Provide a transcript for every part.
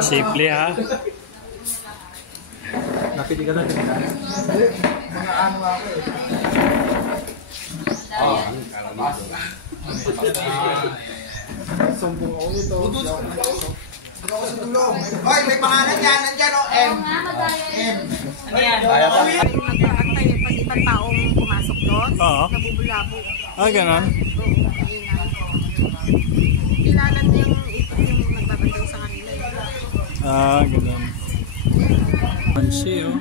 Simple ha. Napili ka na din. Mga ano ako eh. Sampung ako nito. Hoy, may pangalan yan. Nandyan o, M. M. Ano yan? Nagkakantay pag ibang taong pumasok doon, Oo. nabubulabo. Ganon. Kilala niyo yung nagbabantay sa kanila. Ganon. Kalamansi, oh.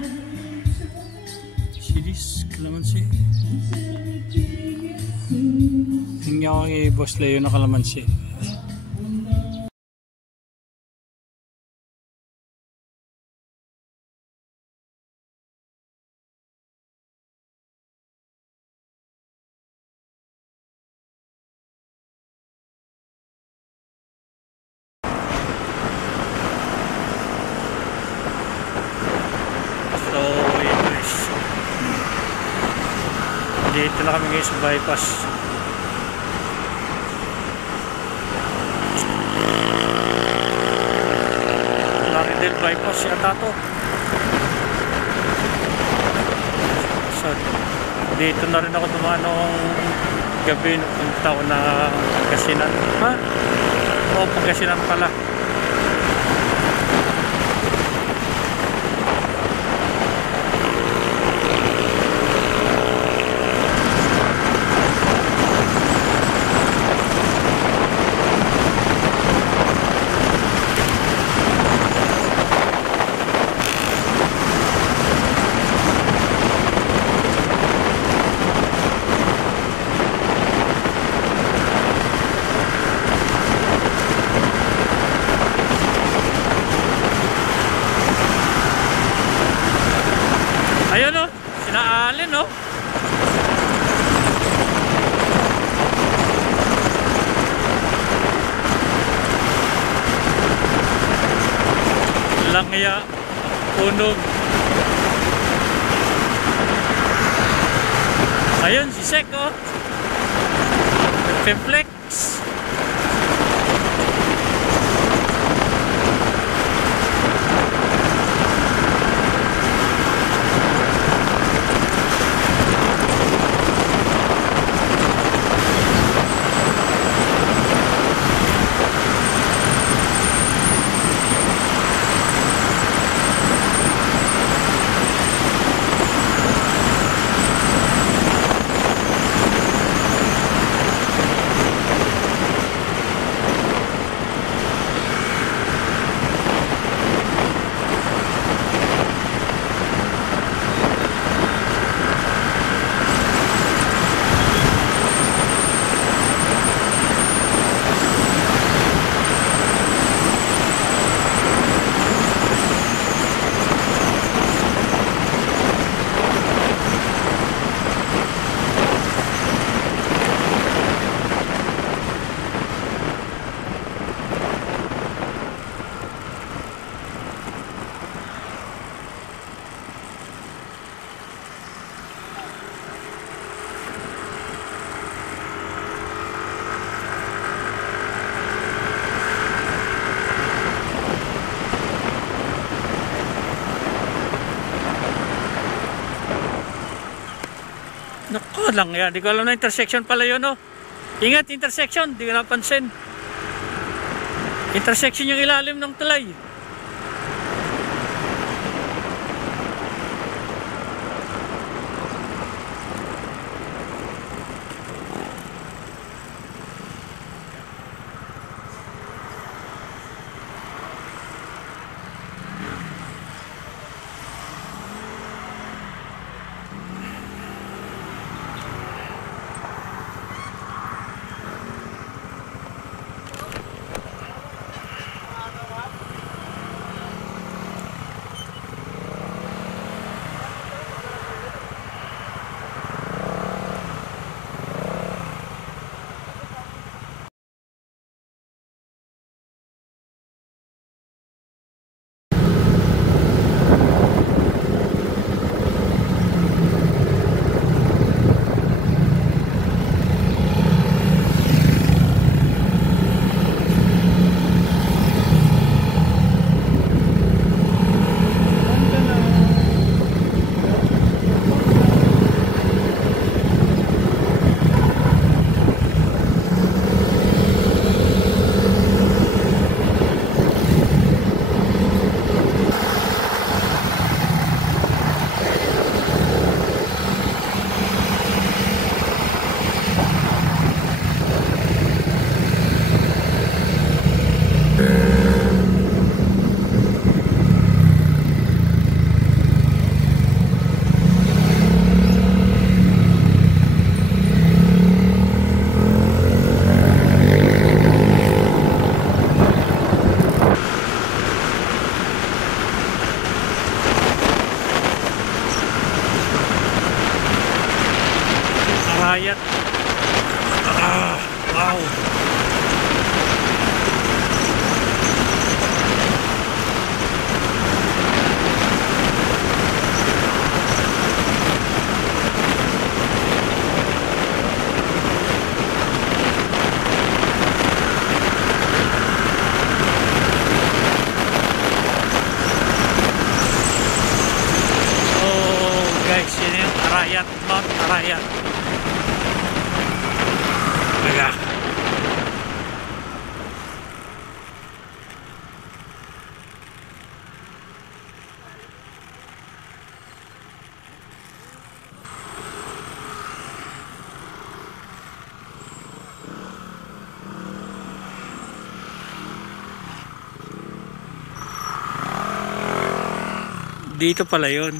Silis, kalamansi. Hindi ako kay Boss Leo na kalamansi. Dito na kami ngayon sa bypass. Laridel bypass yata to. So, dito na rin ako dumaan noong gabi nung punta ko na Pangasinan. Ha? Oo, Pangasinan pala. Ayun o, sinaalin o. Langya, punog. Ayun, si Sek o. Nagpeflex. Naku lang yan, di ko alam na intersection pala yun oh. Ingat, intersection, di ko napansin. Intersection yung ilalim ng tulay. sakayan. Baga. Dito pala yun.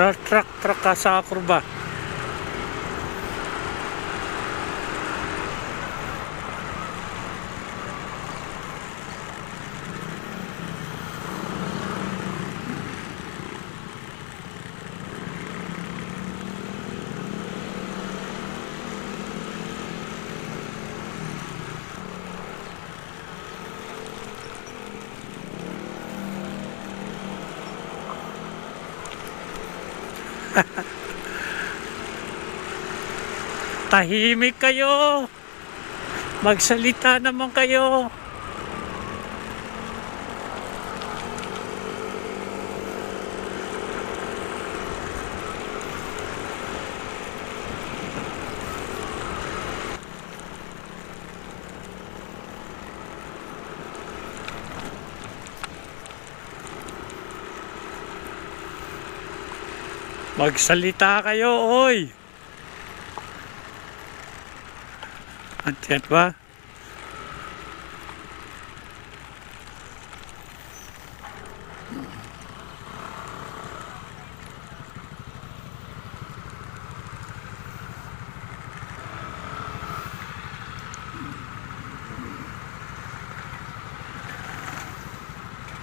Truck ka sa kurba. Tahimik kayo. Magsalita naman kayo. Magsalita kayo, oy. Antiyan ba?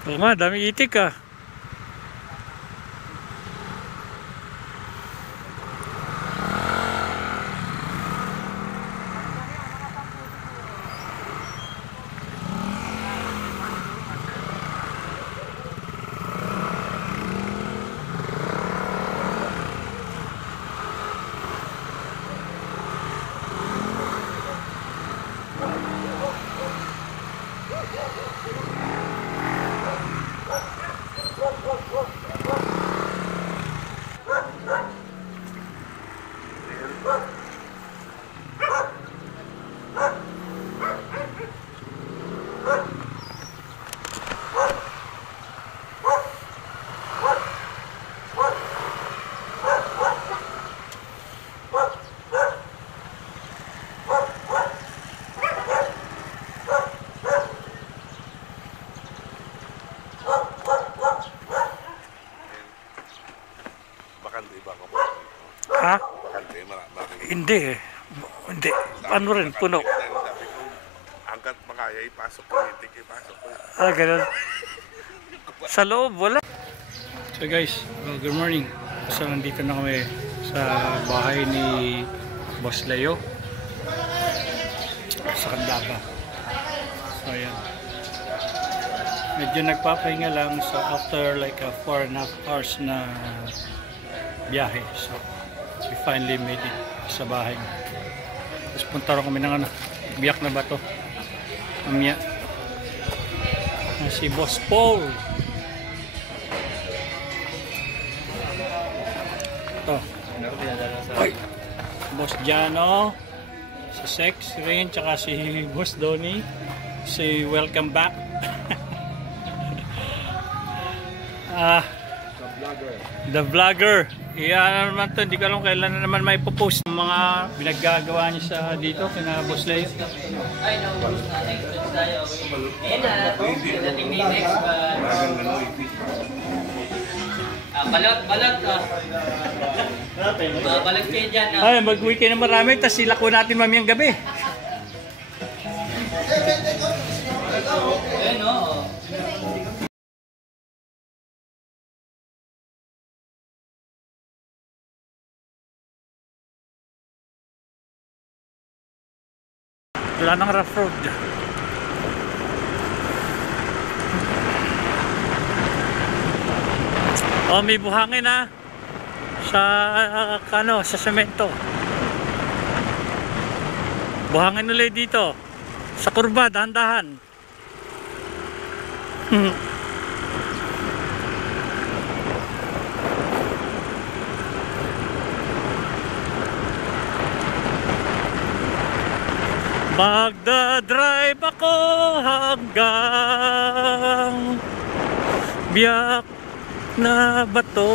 Oo nga, dami itik ah. Ha? Hindi eh. Hindi. Ano rin, puno. Hanggat makaya, ipasok ko, hindi ipasok ko. Ah, ganun. Sa loob, wala. So guys, good morning. So nandito na kami sa bahay ni Boss Leo sa Candaba. So ayan. Medyo nagpapahinga lang. So after like 4.5 hours na biyahe. So we finally made it sa bahay. Tapos punta rin kami ng ano, biyak na bato. Mamaya. Si Boss Paul. Ito. Ay. Boss Jano. Si Sex rin. Tsaka si Boss Donnie. Si welcome back. The vlogger. Ano naman to, hindi ko alam kailan na naman may post ng mga binaggagawa niya sa dito kina Boss Leo. Ay, no. Ayan na. Dating ni next. Balot. Balot kayo dyan. Ay, mag-weekend na marami, tas sila ko natin mamayang gabi. Ayan, no. Wala nang rough road. Oh, may buhangin ha sa sa semento. Buhangin ulit dito. Sa kurba, dahan-dahan. Magdadrive ako hanggang biyak na bato.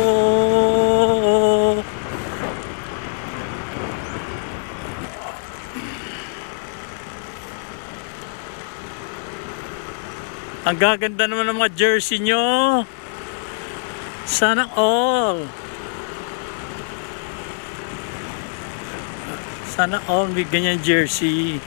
Ang gaganda naman ng mga jersey nyo. Sana all. Sana all may ganyan jersey.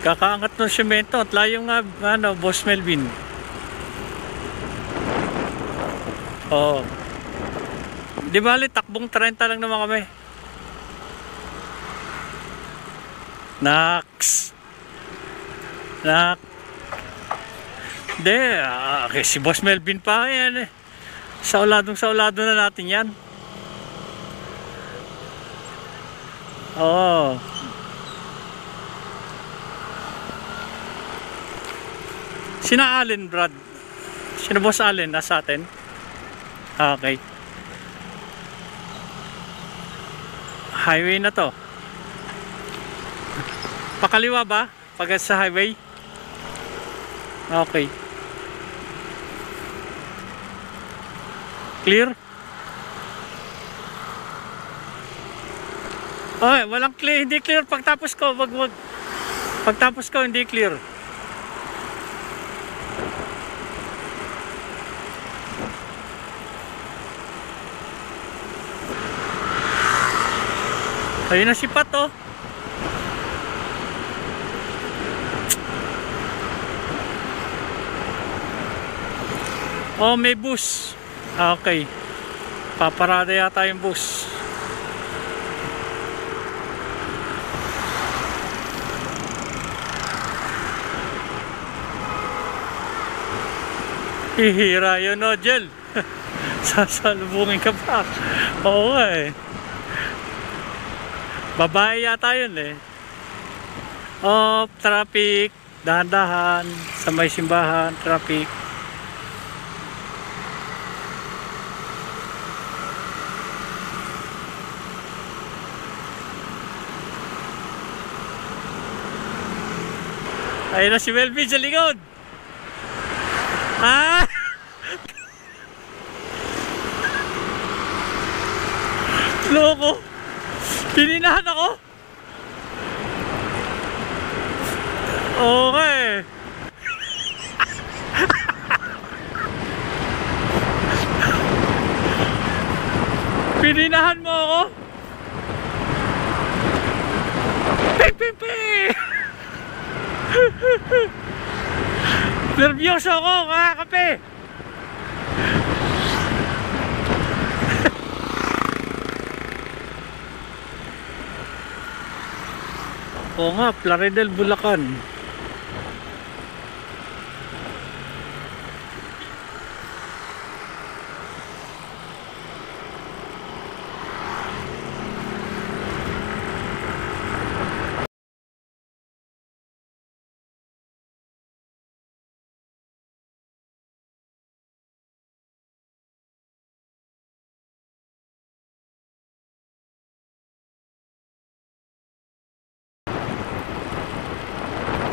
Kakaangat ng semento at layo nga, Boss Melvin. Oh. Di bali, takbong 30 lang naman kami. Naks. Hindi, okay, si Boss Melvin pa yan eh. Sauladong na natin yan. Oh. Sina Allen, Brad? Sino Boss Allen? Nasa atin? Okay. Highway na to. Pakaliwa ba? Pag sa highway? Okay. Clear? Okay, walang clear. Hindi clear pagtapos ko. Wag. Pagtapos ko, hindi clear. Ayun na si Pat, oh. Oh, may bus. Okay. Paparada yata yung bus. Hihira yun, no, Jel? Sasalubungin ka pa. Oo, eh. Babae yata yun eh. Oh, traffic. Dahan-dahan. Sa may simbahan, traffic. Ayun na si Melvin sa likod. Ah! Loko. Pininahan ako. Okay. Pininahan mo ako. Ping. Nervyoso ako, kakakape. Oo nga, Plaridel, Bulacan.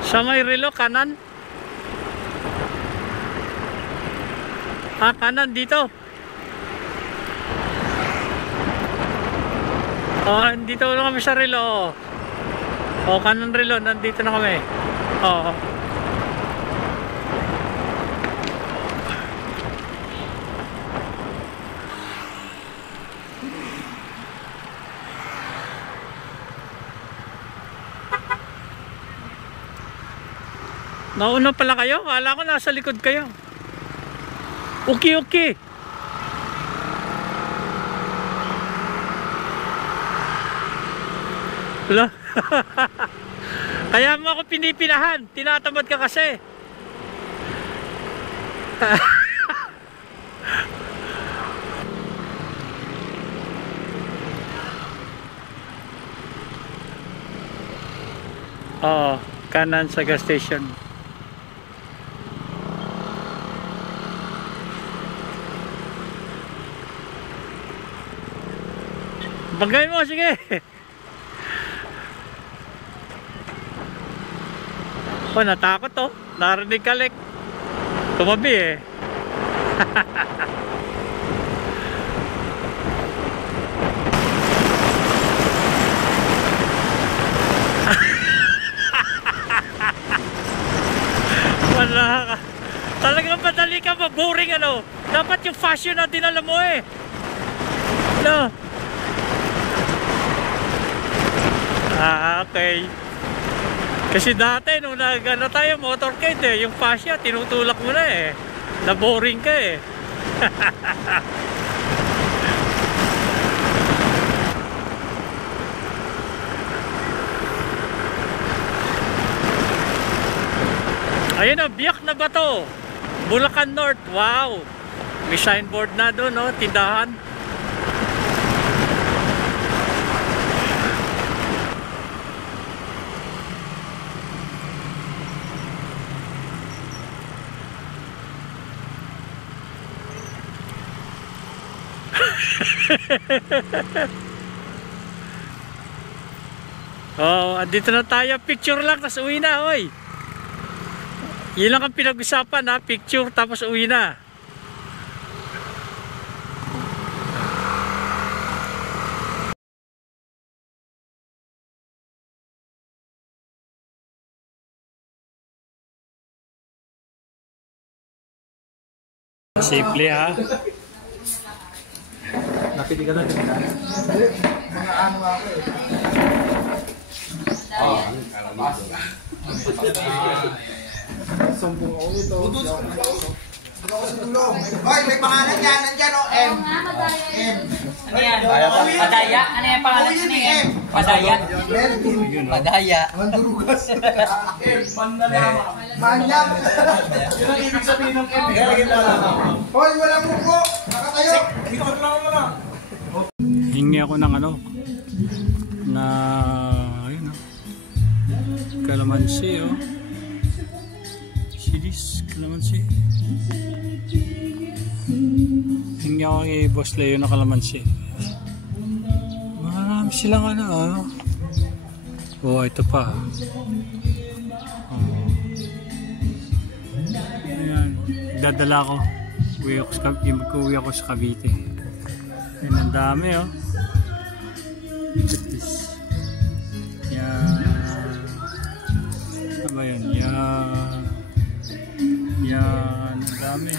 Sa may relo, kanan. Ah, kanan dito. Oh, dito na kami sa relo. Oh, kanan relo, nandito na kami. Oh. Nauna pala kayo? Kala ko nasa likod kayo. Okay. Wala. Kaya mo ako pinipinahan. Tinatamad ka kasi. Oo, kanan sa gas station. Bagay mo, sige. Oh, natakot to. Narinig ka, Lek. Tumabi eh. Wala ka. Talagang madali ka maboring ano. Dapat yung fashion na dinala mo eh. No. Okay. Kasi dati nung nag-ano tayo motorcade eh, yung fascia tinutulak mo na eh. Na-boring ka eh. Ayun o, biyak na bato. Bulacan North, wow. May signboard na doon, no? Tindahan. Oh, andito na tayo. Picture lang, tapos uwi na, oy. Yun lang ang pinag-usapan ha, picture tapos uwi na. Simple ha. Napili ka na din ka. Mga ano ako eh. Sumbong ako nito. Hoy, may pangalan dyan. Nandyan o, M. M. Ano yan? Padaya? Ano yan pangalan? Ano yan? Padaya? Padaya. Mandurugas. M. Manyang. Yun ang ibig sabihin ng M. Hoy, walang muko. Nakatayo. Hingi ako ng ano na ayun oh. Kalamansi oh. Silis, kalamansi. Hingi ako kay Boss Leo na kalamansi. Marami silang ano oh. Oh, ito pa. Oh. Ayan, dadala ko. Uwi ako sa Cavite. Ayan, ang dami oh. Look at this. Yan. Ano ba yun? Yan. Yan. Ang dami.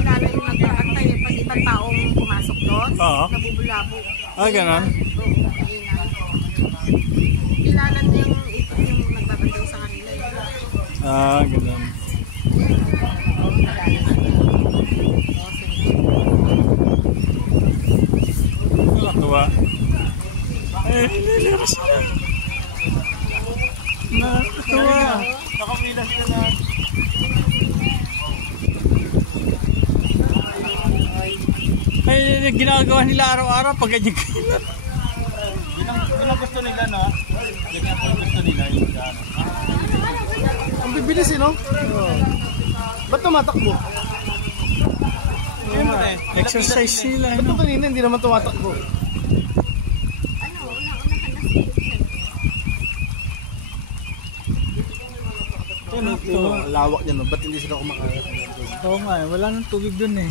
Kilala yung nagbabantay pag ibang taong pumasok doon. Oo. Nabubulabo. Ah, ganon? Kilala niyo yung nagbabantay sa kanila. Ah, ganon. Nakatuwa. Eh, nilira sila. Nakatuwa. Nakamila sila na. Ay, ginagawa nila araw-araw pag ganyan kayo. Yun ang gusto nila, no? Ganyan ang gusto nila. Ang bibilis eh, no? Ba't tumatakbo? Exercise sila, Ba't no? ito kanina hindi naman tumatakbo? Ito, lawak niya, no? Ba't hindi sila kumakain? Oo nga, wala nang tubig dun eh.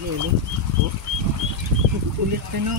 Ano, no? Ulit din, no?